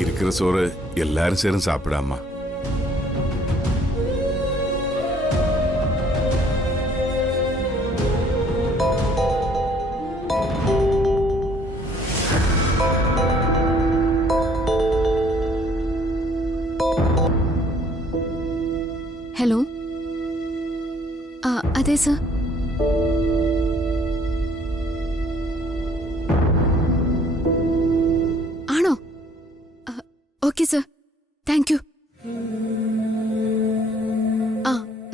இருக்கிற சோறு எல்லாரும் சேரும் சாப்பிடாமா. ഹലോ, അതെ സർ. ആണോ? Okay sir, thank you.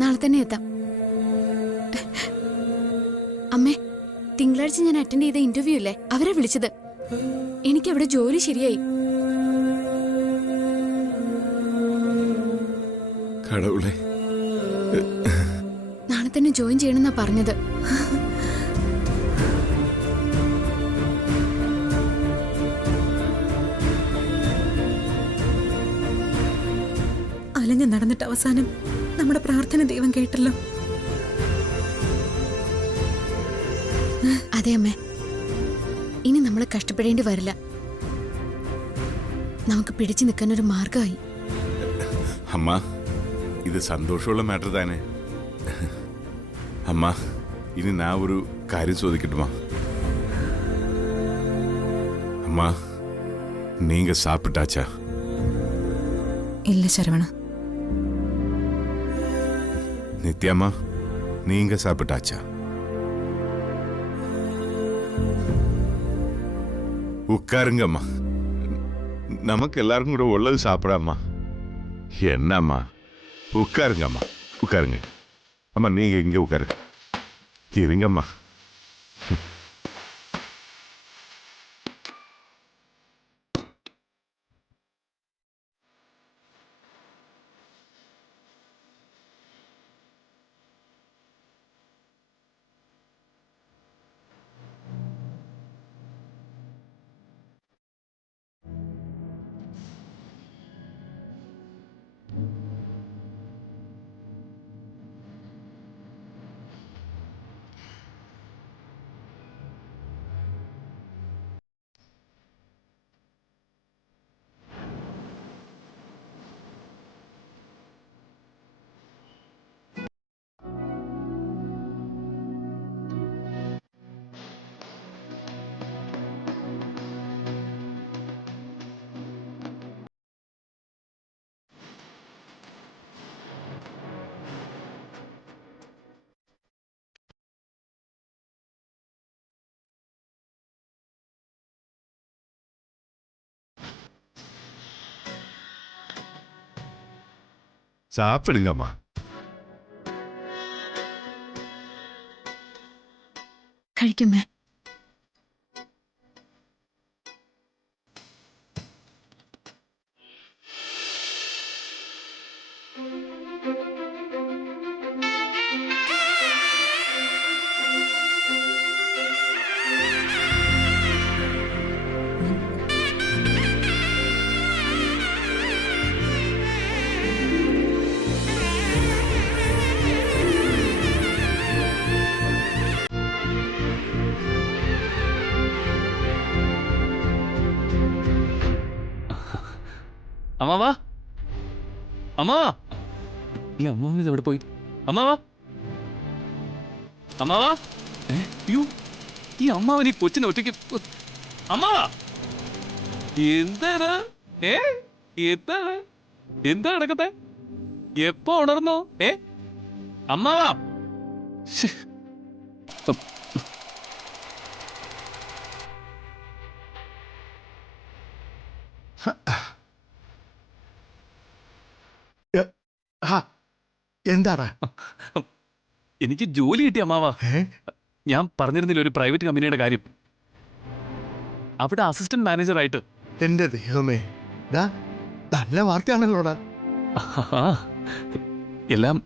നാളെ തന്നെ എത്താം. അമ്മേ, തിങ്കളാഴ്ച ഞാൻ അറ്റൻഡ് ചെയ്ത ഇന്റർവ്യൂ ഇല്ലേ, അവരെ വിളിച്ചത്. എനിക്ക് അവിടെ ജോലി ശരിയായി. കടവുളെ, നാളെ തന്നെ ജോയിൻ ചെയ്യണമെന്നാ പറഞ്ഞത്. അലഞ്ഞു നടന്നിട്ട് അവസാനം നമ്മുടെ പ്രാർത്ഥന ദൈവം കേട്ടല്ലോ. അതെ അമ്മേ, ഇനി നമ്മൾ കഷ്ടപ്പെടേണ്ടി വരില്ല. നമുക്ക് പിടിച്ചു നിൽക്കാൻ ഒരു മാർഗമായി. അമ്മ, ഇത് സന്തോഷമുള്ള മാറ്റർ തന്നെ. അമ്മ, ഇനി ഞാൻ ഒരു കാര്യം ചോദിക്കട്ടുമാ? അമ്മ, നീങ്ക സാപ്പിട്ടാച്ചാ? ഇല്ല ശരവണ. നിത്യമ്മ, നീങ്ക സാപ്പിട്ടാച്ചാ? ഉക്കാരുങ്കമ്മ, നമുക്ക് എല്ലാവർക്കും കൂടെ ഉള്ളത് സാപ്പിടാമ്മ. എന്നമ്മ, உட்காருங்கம்மா, உட்காருங்க. அம்மா, நீங்க இங்கே உட்காருங்க. இருங்கம்மா. சாப்பிடுங்கம்மா. കഴിക്കുമേ. അമ്മാവാ, അമ്മാവാ, ഈ അമ്മാവൻ ഇത് എവിടെ പോയി? അമ്മാവാ, അമ്മാവാ, അയ്യോ, ഈ അമ്മാവൻ ഈ കൊച്ചിനെ ഒറ്റയ്ക്ക്. അമ്മാവാ, എന്താണ്? എന്താണ് എന്താ നടക്കത്തെ? എപ്പോ ഉണർന്നോ? അമ്മാവാ, എന്താടാ? എനിക്ക് ജോലി കിട്ടി അമ്മാവാ. ഞാൻ പറഞ്ഞിരുന്നില്ല ഒരു പ്രൈവറ്റ് കമ്പനിയുടെ കാര്യം. അവിടെ അസിസ്റ്റന്റ് മാനേജറായിട്ട്. എന്റെ ദൈവമേ, നല്ല വാർത്തയാണല്ലോടാ. എല്ലാം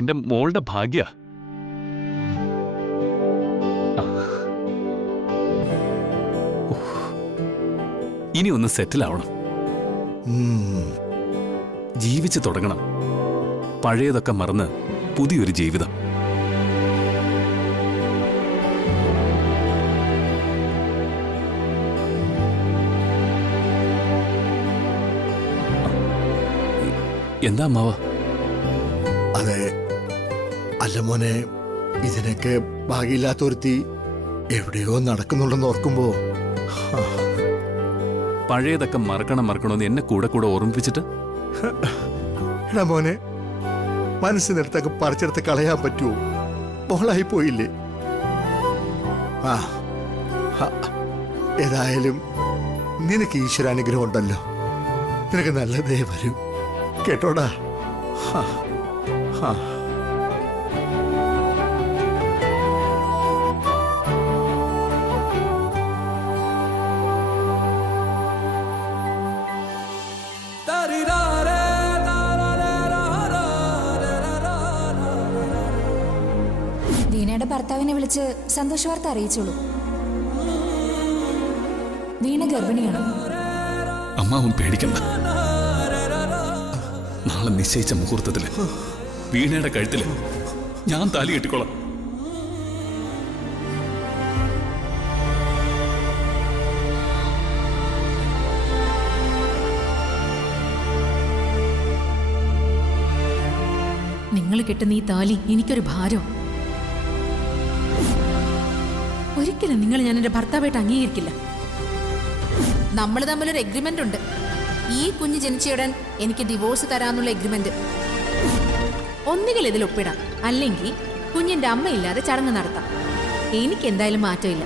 എന്റെ മോളുടെ ഭാഗ്യ. ഇനി ഒന്ന് സെറ്റിൽ ആവണം, ജീവിച്ചു തുടങ്ങണം. പഴയതൊക്കെ മറന്ന് പുതിയൊരു ജീവിതം. എന്താ അമ്മാവ? അതെ, അല്ല മോനെ, ഇതിനൊക്കെ ഭാഗ്യമില്ലാത്തൊരുത്തി എവിടെയോ നടക്കുന്നുണ്ടെന്ന് ഓർക്കുമ്പോ പഴയതൊക്കെ മറക്കണമെന്ന് എന്നെ കൂടെ ഓർമ്മിപ്പിച്ചിട്ട് എടാ മോനെ, മനസ്സിനടുത്തൊക്കെ പറിച്ചെടുത്ത് കളയാൻ പറ്റുമോ? മോളായി പോയില്ലേ? ആ ഹ, ഏതായാലും നിനക്ക് ഈശ്വരാനുഗ്രഹം ഉണ്ടല്ലോ, നിനക്ക് നല്ലതേ വരൂ കേട്ടോടാ. ഹാ ഹാ. വീണയുടെ ഭർത്താവിനെ വിളിച്ച് സന്തോഷ വാർത്ത അറിയിച്ചോളൂ. വീണ ഗർഭിണിയാണ്. അമ്മാവൻ പേടിക്കണ്ട. നാളെ നിശ്ചയിച്ച മുഹൂർത്തത്തില് വീണയുടെ കഴുത്തില് ഞാൻ താലി കെട്ടിക്കോളാം. നിങ്ങൾ കിട്ടുന്ന ഈ താലി എനിക്കൊരു ഭാരം. ഒരിക്കലും നിങ്ങൾ ഞാൻ എന്റെ ഭർത്താവായിട്ട് അംഗീകരിക്കില്ല. നമ്മൾ തമ്മിലൊരു എഗ്രിമെന്റ് ഉണ്ട്. ഈ കുഞ്ഞ് ജനിച്ചയുടൻ എനിക്ക് ഡിവോഴ്സ് തരാന്നുള്ള എഗ്രിമെന്റ്. ഒന്നുകിൽ ഇതിൽ ഒപ്പിടാം, അല്ലെങ്കിൽ കുഞ്ഞിന്റെ അമ്മയില്ലാതെ ചടങ്ങ് നടത്താം. എനിക്ക് എന്തായാലും മാറ്റമില്ല.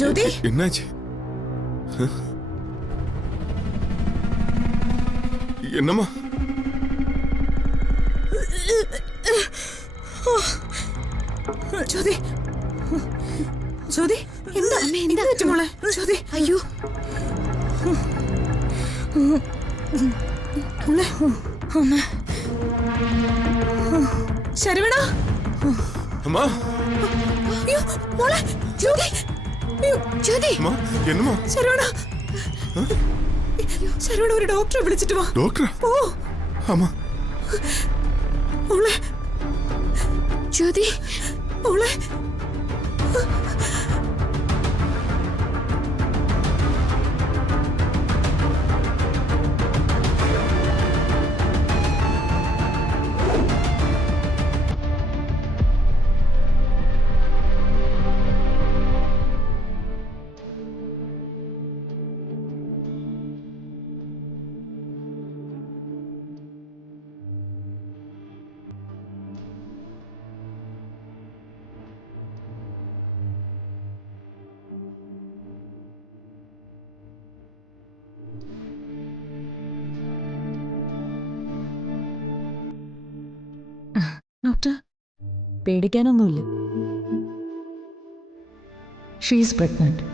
ജ്യോതി, என்னாச்சு? என்னம்மா? ജ്യോതി, ജ്യോതി, എന്താ എന്താ പറ്റി മോളെ? ജ്യോതി, അയ്യോ മോളെ, അമ്മ, ശരവണ, அம்மா, അയ്യോ മോളെ, ജ്യോതി, അയ്യോ ജ്യോതി, அம்மா, என்னம்மா? ശരവണ, ശരവണ, ഒരു ഡോക്ടറെ വിളിച്ചിട്ട് വാ. டாக்டரா? ഓ ஆமா. മോളെ, ജ്യോതി, മോളെ, ഡോക്ടർ, പേടിക്കാനൊന്നുമില്ല. She's pregnant.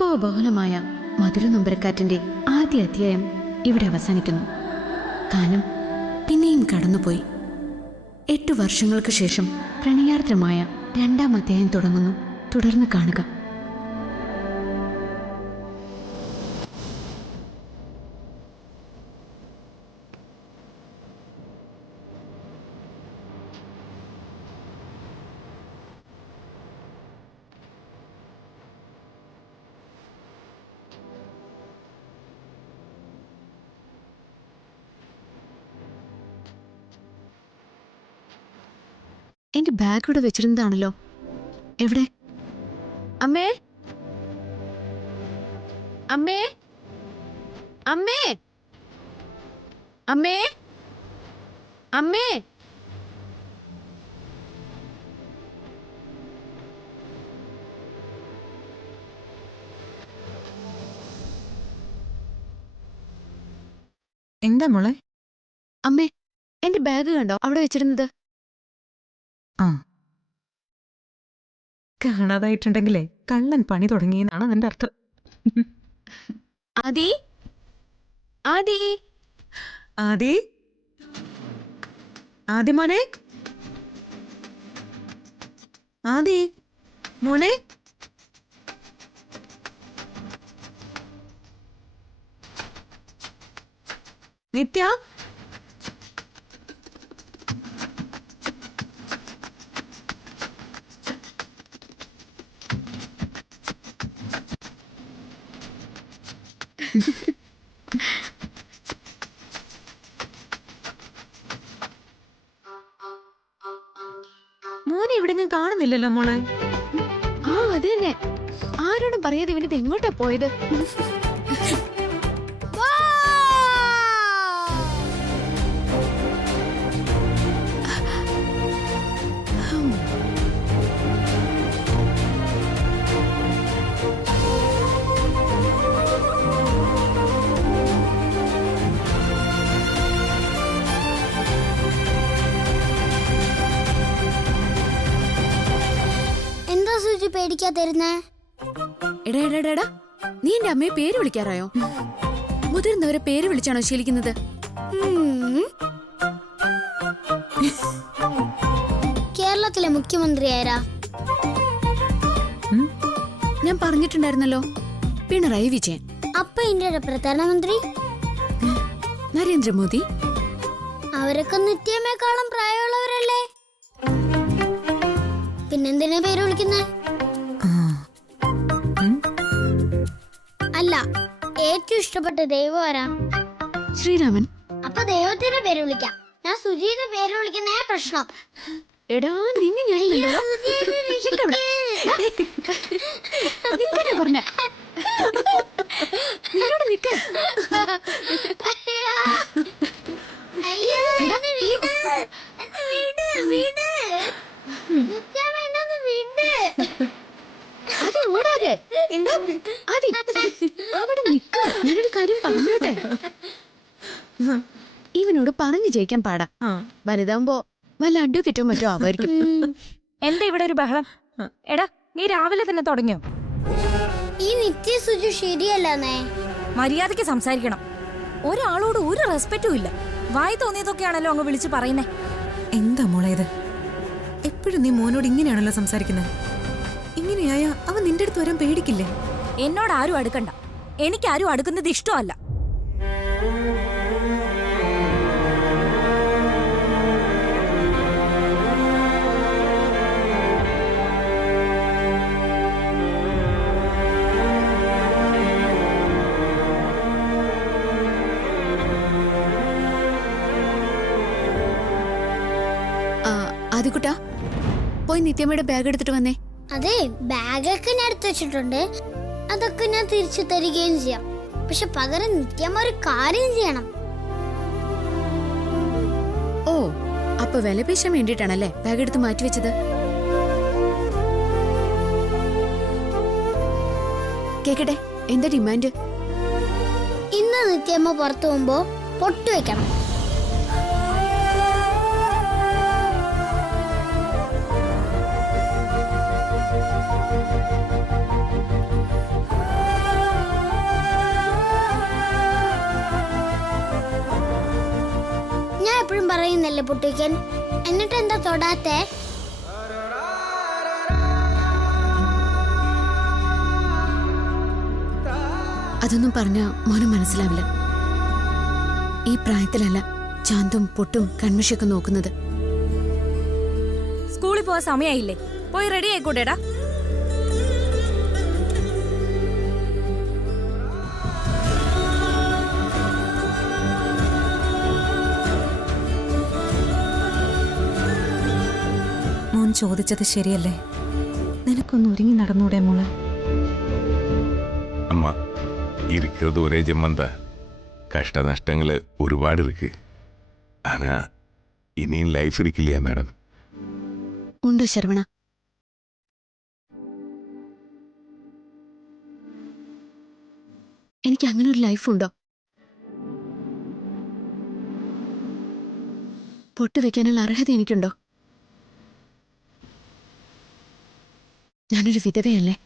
സംഭവബഹുലമായ മധുരനൊമ്പരക്കാറ്റിന്റെ ആദ്യ അധ്യായം ഇവിടെ അവസാനിക്കുന്നു. കാലം പിന്നെയും കടന്നുപോയി. 8 വർഷങ്ങൾക്ക് ശേഷം പ്രണയാർദ്രമായ 2ാം അധ്യായം തുടങ്ങുന്നു. തുടർന്ന് കാണുക. എന്റെ ബാഗ് ഇവിടെ വെച്ചിരുന്നതാണല്ലോ. എവിടെ? അമ്മേ, അമ്മേ, അമ്മേ, അമ്മേ, അമ്മേ. എന്താ മോളെ? അമ്മേ, എന്റെ ബാഗ് കണ്ടോ അവിടെ വെച്ചിരുന്നത്? ആ, കാണാതായിട്ടുണ്ടെങ്കിലേ കള്ളൻ പണി തുടങ്ങിയെന്നാണ് അതിന്റെ അർത്ഥം. ആദി, ആദി, ആദി, ആദി മോനെ, ആദി മോനെ. നിത്യ, മോനെ ഇവിടെ കാണുന്നില്ലല്ലോ മോളെ. ആ അത് തന്നെ. ആരോടും പറയാതെ ഇവനിത് എങ്ങോട്ടാ പോയത്? എന്താ സുജി പേടിക്കാതിരുന്നേ? എടാ എടാ എടാ, നീ എന്റെ അമ്മയെ പേര് വിളിക്കാറായോ? മുതിർന്നവരെ പേര് വിളിച്ചാണോ ശീലിക്കുന്നത്? കേരളത്തിലെ മുഖ്യമന്ത്രി ആരാ? ഞാൻ പറഞ്ഞിട്ടുണ്ടായിരുന്നല്ലോ, പിണറായി വിജയൻ. അപ്പൊ ഇന്ത്യയുടെ പ്രധാനമന്ത്രി? നരേന്ദ്രമോദി. അവരൊക്കെ നിത്യമേക്കാളും പ്രായമുള്ളവരല്ലേ? പിന്നെന്തിനാ പേര് വിളിക്കുന്നേ? അല്ല, ഏറ്റവും ഇഷ്ടപ്പെട്ട ദൈവം ആരാ? ശ്രീരാമൻ. അപ്പൊ ദൈവത്തിന്റെ പേര് വിളിക്കാം. ഞാൻ സുജിയുടെ പേര് വിളിക്കുന്നേ പ്രശ്നം. എടാ നിന്നെ ഞാൻ പറഞ്ഞ നിന്നോട് നിൽക്ക. അത് ഓടാതെ അവിടെ നിൽക്ക. ഞാനൊരു കാര്യം പറഞ്ഞോട്ടെ. ഇവനോട് പറഞ്ഞു ജയിക്കാൻ പാടാ. വലുതാവുമ്പോ വല്ല അഡ്വക്കേറ്റോ മറ്റോ ആവായിരിക്കും. എന്താ ഇവിടെ ഒരു ബഹളം? എടാ, നീ രാവിലെ തന്നെ തുടങ്ങിയോ? ഈ നിത്യ സുജു ശരിയല്ലേ? മര്യാദയ്ക്ക് സംസാരിക്കണം. ഒരാളോട് ഒരു റെസ്പെക്റ്റും ഇല്ല. വായി തോന്നിയതൊക്കെയാണല്ലോ അങ്ങ് വിളിച്ചു പറയുന്നേ. എന്താ മോളെ ഇത്? എപ്പോഴും നീ മോനോട് ഇങ്ങനെയാണല്ലോ സംസാരിക്കുന്നത്. ഇങ്ങനെയായ അവൻ നിന്റെ അടുത്ത് വരാൻ പേടിക്കില്ലേ? എന്നോട് ആരും അടുക്കണ്ട. എനിക്കാരും അടുക്കുന്നത് ഇഷ്ടമല്ല. ആദിക്കുട്ടാ, പോയി നിത്യമ്മയുടെ ബാഗ് എടുത്തിട്ട് വന്നേ. അതെ, ബാഗൊക്കെ ഞാൻ എടുത്തു വെച്ചിട്ടുണ്ട്. അതൊക്കെ ഞാൻ തിരിച്ചു തരികയും ചെയ്യാം. പക്ഷെ പകരം നിത്യമ്മ ഒരു കാര്യം ചെയ്യണം. ഓ, അപ്പൊ വില പേശാൻ വേണ്ടിട്ടാണല്ലേ ബാഗ് എടുത്ത് മാറ്റി വെച്ചത്? കേക്കട്ടെ, എന്താ ഡിമാൻഡ്? ഇന്ന് നിത്യമ്മ പുറത്തു പോകുമ്പോ പൊട്ടു വെക്കണം. ഞാൻ എപ്പോഴും പറയുന്നല്ലേ പൊട്ടിക്കാൻ, എന്നിട്ട് എന്താ തൊടാത്തെ? അതൊന്നും പറഞ്ഞ മോന് മനസ്സിലാവില്ല. ഈ പ്രായത്തിലല്ല ചാന്തും പൊട്ടും കൺമഷിയൊക്കെ നോക്കുന്നത്. സ്കൂളിൽ പോവാൻ സമയമായില്ലേ? പോയി റെഡി ആയിക്കോട്ടെടാ. മോൻ ചോദിച്ചത് ശരിയല്ലേ? നിനക്കൊന്ന് ഒരുങ്ങി നടന്നൂടെ മോളെ? அம்மா இருக்கிறது ஒரே ஜென்மந்தான். கஷ்ட நஷ்டங்கள் ஒருபாடு இருக்கு. ஆனா இனியும் லைஃப் இருக்கு இல்லையா மேடம்? ഉണ്ട് ശരവണ. എനിക്ക് അങ്ങനെ ഒരു ലൈഫുണ്ടോ? പൊട്ട് വെക്കാനുള്ള അർഹത എനിക്കുണ്ടോ? ഞാനൊരു വിധവയല്ലേ?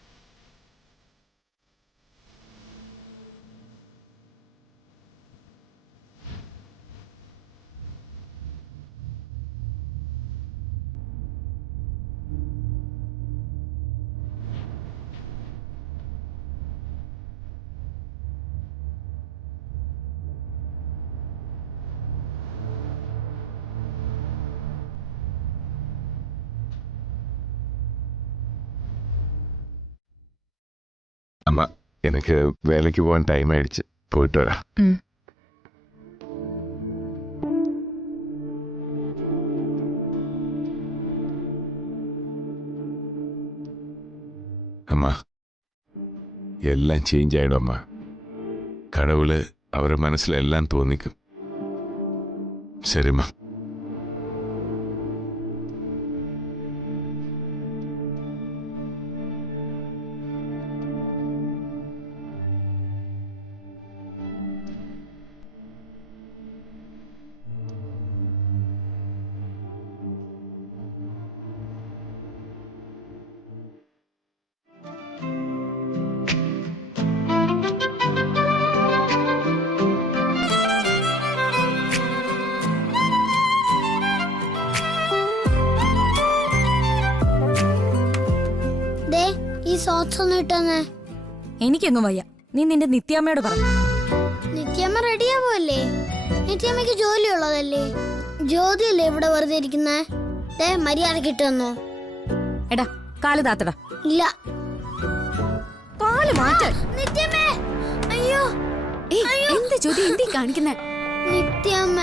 அம்மா எனக்கு வேலைக்கு போக டைம் ஆயிடுச்சு, போயிட்டு வரேன். அம்மா எல்லாம் சேஞ்ச் ஆயிடும் அம்மா. கடவுள் அவரை மனசுல எல்லாம் தோணிக்கும். சரிம்மா. ദേ ഈ സോക്സ് ഒന്ന് ഇട്ടെന്ന്. എനിക്കെങ്ങും വയ്യ. നീ നിന്റെ നിത്യാമ്മയോട് പറ. നിത്യമ്മ റെഡിയാവുമല്ലേ? നിത്യമ്മയ്ക്ക് ജോലി ഉള്ളതല്ലേ? ജ്യോതിയല്ലേ ഇവിടെ വെറുതെ ഇരിക്കുന്നേ? ദേ മര്യാദ കിട്ടുമെന്നോ? എടാ കാല് താത്തടാ. ഇല്ല. കാല് മാറ്റ. നിത്യമ്മേ, അയ്യോ എന്താ ജ്യോതി, എന്തീ കാണിക്കുന്നേ? നിത്യമ്മ